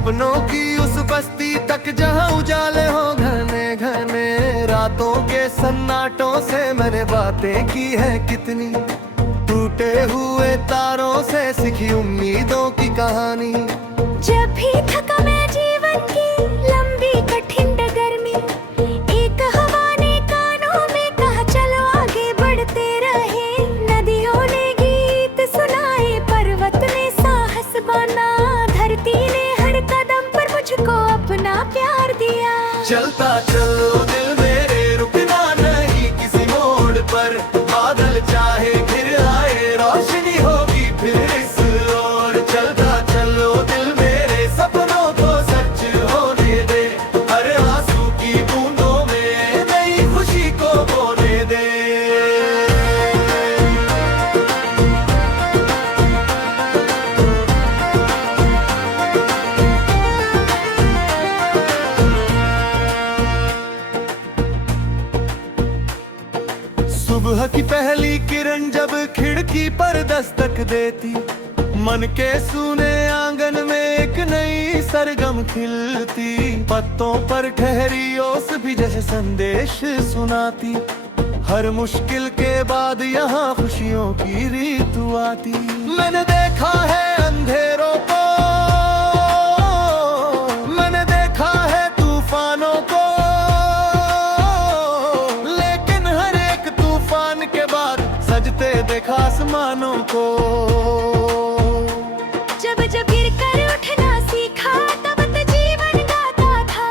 सपनों की उस बस्ती तक जहां उजाले हो घने घने। रातों के सन्नाटों से मैंने बातें की है कितनी, टूटे हुए तारों से सीखी उम्मीदों की कहानी। जब भी थका मैं जीवन की लंबी कठिन डगर में, एक हवा ने कानों में कहा चलो आगे बढ़ते रहे। नदियों ने गीत सुनाए, पर्वत ने साहस बना, धरती ने हर कदम पर मुझको अपना प्यार दिया। चलता चलो दिल मेरे रुकना नहीं किसी मोड़ पर, बादल चाहे घिर आए रोशनी होगी फिर इस ओर। चलता चलो दिल मेरे सपनों को सच होने दे, हर आंसू की बूंदों में नई खुशी को बोने दे। सुबह की पहली किरण जब खिड़की पर दस्तक देती, मन के सूने आंगन में एक नई सरगम खिलती। पत्तों पर ठहरी ओस भी जैसे संदेश सुनाती, हर मुश्किल के बाद यहाँ खुशियों की ऋतु आती। मैंने देखा है अंधेरों को, मैंने देखा है तूफानों को, लेकिन हर एक तूफान के बाद सजते देखा आसमानों को। जब जब गिर कर उठना सीखा तब तो जीवन गाता था,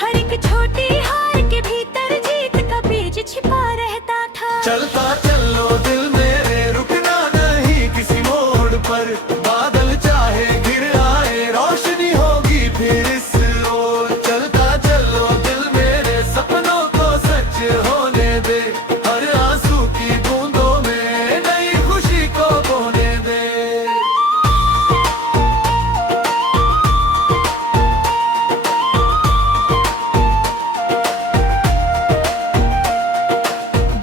हर एक छोटी हार के भीतर जीत का बीज छिपा रहता था। चलता चलो दिल मेरे रुकना नहीं किसी मोड़ पर, बादल चाहे घिर आए रोशनी होगी फिर इस ओर। चलता चलो दिल मेरे सपनों को सच होने दे, हर आंसू की बूंदों में नई खुशी को बोने दे।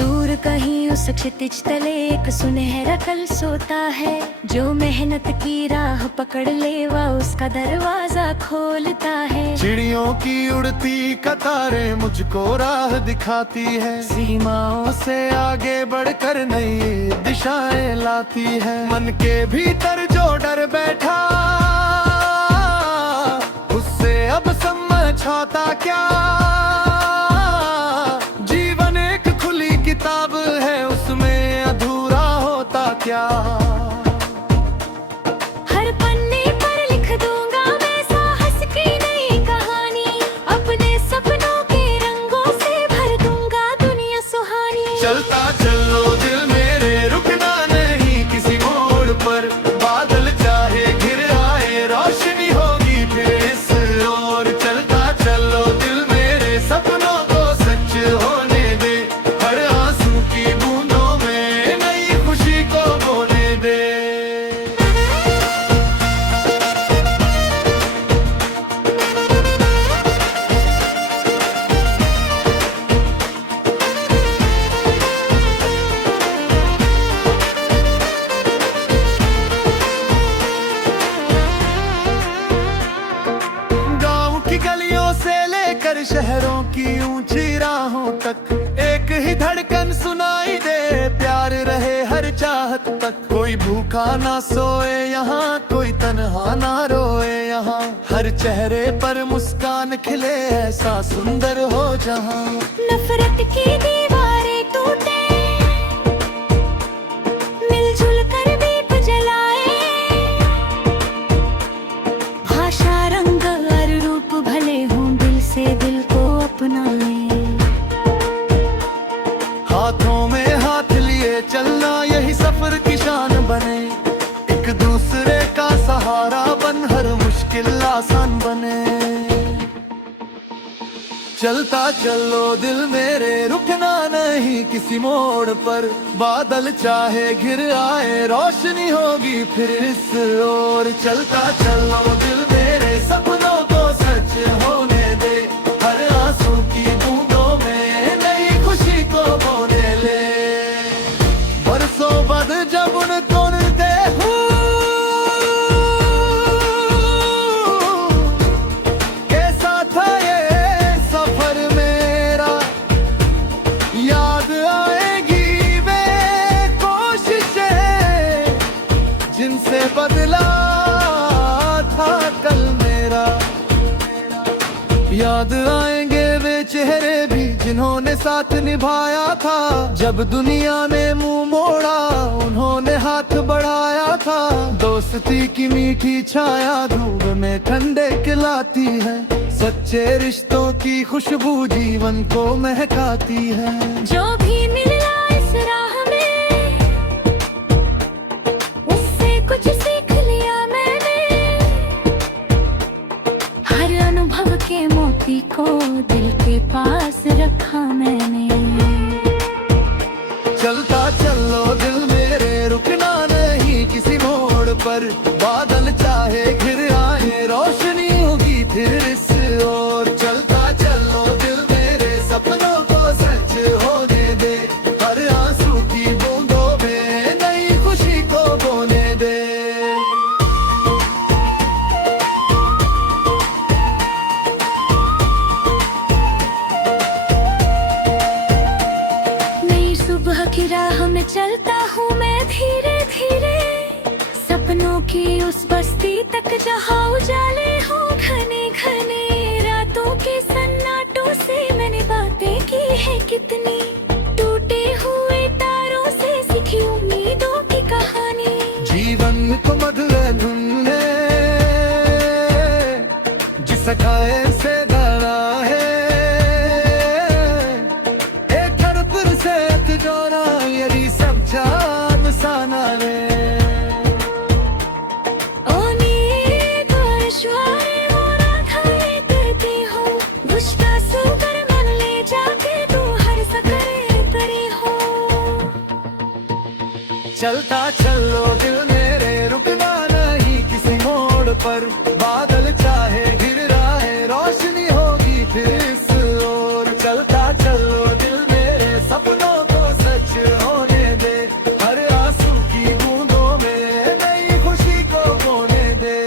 दूर कहीं उस क्षितिज तले एक सुनहरा कल सोता है, जो मेहनत की राह पकड़ ले वह उसका दरवाजा खोलता है। चिड़ियों की उड़ती कतारें मुझको राह दिखाती है, सीमाओं से आगे बढ़कर नई दिशाएं लाती है। मन के भीतर जो डर बैठा उससे अब समझौता क्या, जीवन एक खुली किताब है उसमें अधूरा होता क्या। हर पन्ने पर लिख दूंगा मैं साहस की नई कहानी, अपने सपनों के रंगों से भर दूंगा दुनिया सुहानी। चलता चलो दिल मेरे रुकना नहीं किसी मोड़ पर, बादल चाहे घिर आए रोशनी होगी फिर इस ओर। चलता चलो दिल मेरे सपनों को सच होने दे, हर आंसू की बूंदों में नई खुशी को बोने दे। गांव की गलियों से लेकर शहरों की ऊंची राहों तक एक ही धड़कन सुनाई दे, प्यार रहे हर चाहत तक। कोई भूखा ना सोए यहाँ, कोई तन्हा ना रोए यहाँ, हर चेहरे पर मुस्कान खिले ऐसा सुंदर हो जहाँ। नफरत की दीवारें टूटे, मिलजुल कर दीप जलाए, भाषा रंग और रूप भले हों दिल से दिल को अपनाए। हाथों में हाथ लिए चलना यही सफर की शान बने, एक दूसरे का सहारा बन हर मुश्किल आसान बने। चलता चलो दिल मेरे रुकना नहीं किसी मोड़ पर, बादल चाहे घिर आए रोशनी होगी फिर इस ओर। चलता चलो दिल मेरे सपनों को सच होने दे, हर आंसू की बूंदों में नई खुशी को बोने ले। बरसों बाद जब उनको देखूं जिन्होंने साथ निभाया था, जब दुनिया ने मुंह मोड़ा उन्होंने हाथ बढ़ाया था। दोस्ती की मीठी छाया धूप में ठंडे खिलाती है, सच्चे रिश्तों की खुशबू जीवन को महकाती है। जो भी मिला इस राह में उससे कुछ सीख लिया मैंने, हर अनुभव के मोती को दिल के पास रखा मैंने। चलता चलो दिल मेरे रुकना नहीं किसी मोड़ पर, बादल चाहे घिर आए रोशनी होगी फिर इस ओर। चलता चलो दिल मेरे सपनों को सच होने दे, हर आंसू की बूंदों में नई खुशी को बोने दे। नई सुबह की राह में चलता हूँ मैं धीरे धीरे, सपनों की उस बस्ती तक जहाँ उजाले हो घने घने। रातों के सन्नाटों से मैंने बातें की है कितनी, टूटे हुए तारों से सीखी उम्मीदों की कहानी। जीवन को मधुर धुन है जिस खाए से गाना है, एक हरपुर से जोड़ा यदि सब जान साना रे। चलता चलो दिल मेरे रुकना नहीं किसी मोड़ पर, बादल चाहे घिर आए रोशनी होगी फिर इस ओर। चलता चलो दिल मेरे सपनों को सच होने दे, हर आंसू की बूंदों में नई खुशी को बोने दे।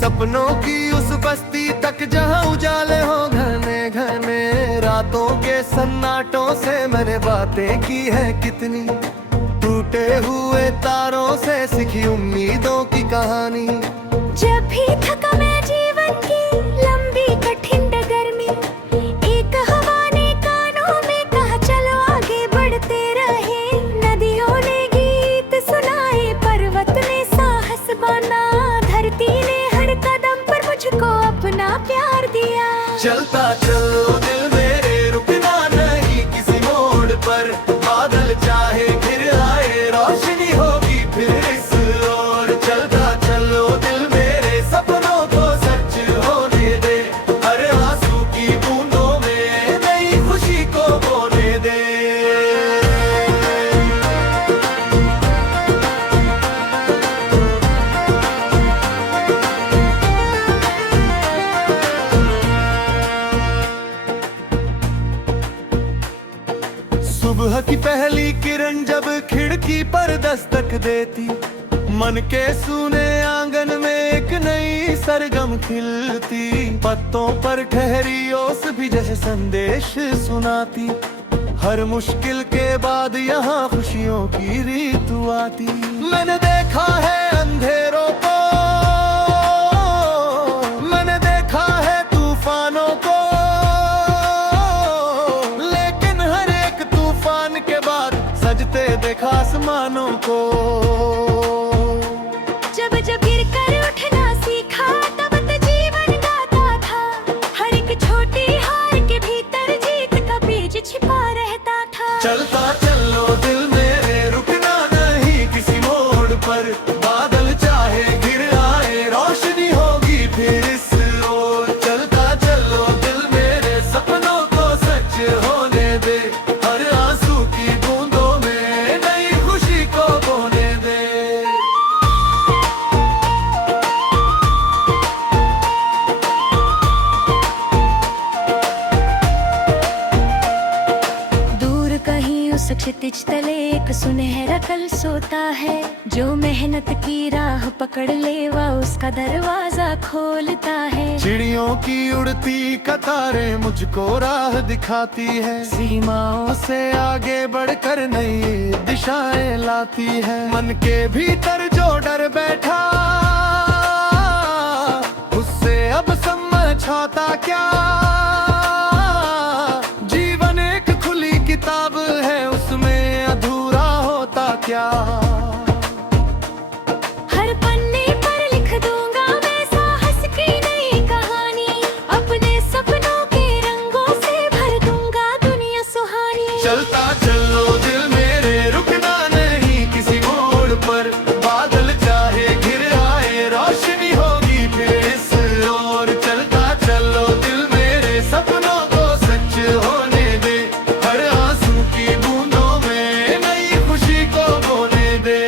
सपनों की उस बस्ती तक जहाँ उजाले हो घने घने। रातों के सन्नाटों से मैंने बातें की है कितनी, टूटे हुए तारों से सीखी उम्मीदों की कहानी। जब भी थका मैं जीवन की लंबी कठिन डगर में, एक हवा ने कानों में कहा चलो आगे बढ़ते रहे। नदियों ने गीत सुनाए, पर्वत ने साहस बना, धरती ने हर कदम पर मुझको अपना प्यार दिया। चलता चलो दिल मेरे रुकना नहीं किसी मोड़ पर, बादल चाहे घिर आए रोशनी होगी फिर इस ओर। चलता चलो दिल मेरे सपनों को सच होने दे, हर आंसू की बूंदों में नई खुशी को बोने दे। सुबह की पहली किरण जब खिड़की पर दस्तक देती, मन के सूने आंगन में एक नई सरगम खिलती। पत्तों पर ठहरी ओस भी जैसे संदेश सुनाती, हर मुश्किल के बाद यहाँ खुशियों की ऋतु आती। मैंने देखा है अंधेरों को, मैंने देखा है तूफानों को, लेकिन हर एक तूफान के बाद सजते देखा आसमानों को। जब जब गिर कर उठना सीखा तब तो जीवन गाता था, हर एक छोटी हार के भीतर जीत का बीज छिपा रहता था। चलता चलो दिल मेरे रुकना नहीं किसी मोड़ पर, बादल चाहे घिर आए रोशनी होगी फिर इस ओर। चलता चलो दिल मेरे सपनों को सच होने दे, हर आंसू की बूंदों में नई खुशी को उस क्षितिज तले एक सुनहरा कल सोता है। जो मेहनत की राह पकड़ ले वह उसका दरवाजा खोलता है। चिड़ियों की उड़ती कतारें मुझको राह दिखाती है। सीमाओं से आगे बढ़कर नई दिशाएं लाती है। मन के भीतर जो डर बैठा उससे अब समझौता क्या। जीवन एक खुली किताब है उसमें अधूरा होता क्या। हर पन्ने पर लिख दूंगा मैं साहस की नई कहानी। अपने सपनों के रंगों से भर दूंगा दुनिया सुहानी। चलता चलो दिल मेरे रुकना नहीं किसी मोड़ पर। बादल चाहे घिर आए रोशनी होगी फिर इस ओर। चलता चलो दिल मेरे सपनों को सच होने दे। हर आंसू की बूंदों में नई खुशी को बोने दे।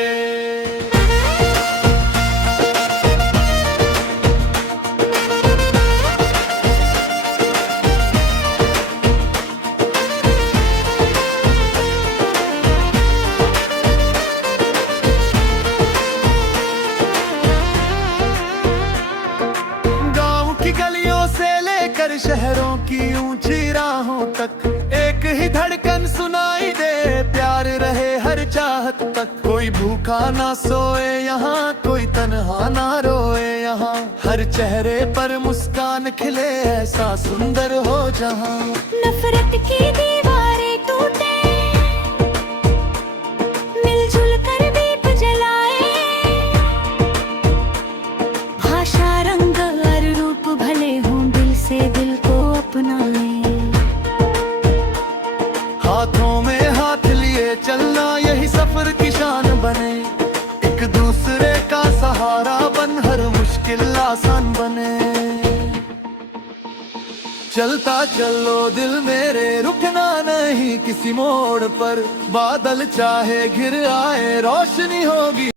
गाँव की गलियों से लेकर शहरों की ऊंची राहों तक एक ही धड़कन सुनाई दे। प्यार रहे हर चाहत तक। कोई भूखा ना सोए यहाँ कोई तन्हा ना रोए यहाँ। हर चेहरे पर मुस्कान खिले ऐसा सुंदर हो जहाँ। नफरत की दीवारें टूटे मिलजुल कर दीप जलाए। भाषा रंग और रूप भले हों दिल से दिल को अपनाए। हाथों में हाथ लिए चलना यही सफर की शान बने। एक दूसरे का सहारा बन हर मुश्किल आसान बने। चलता चलो दिल मेरे रुकना नहीं किसी मोड़ पर। बादल चाहे घिर आए रोशनी होगी।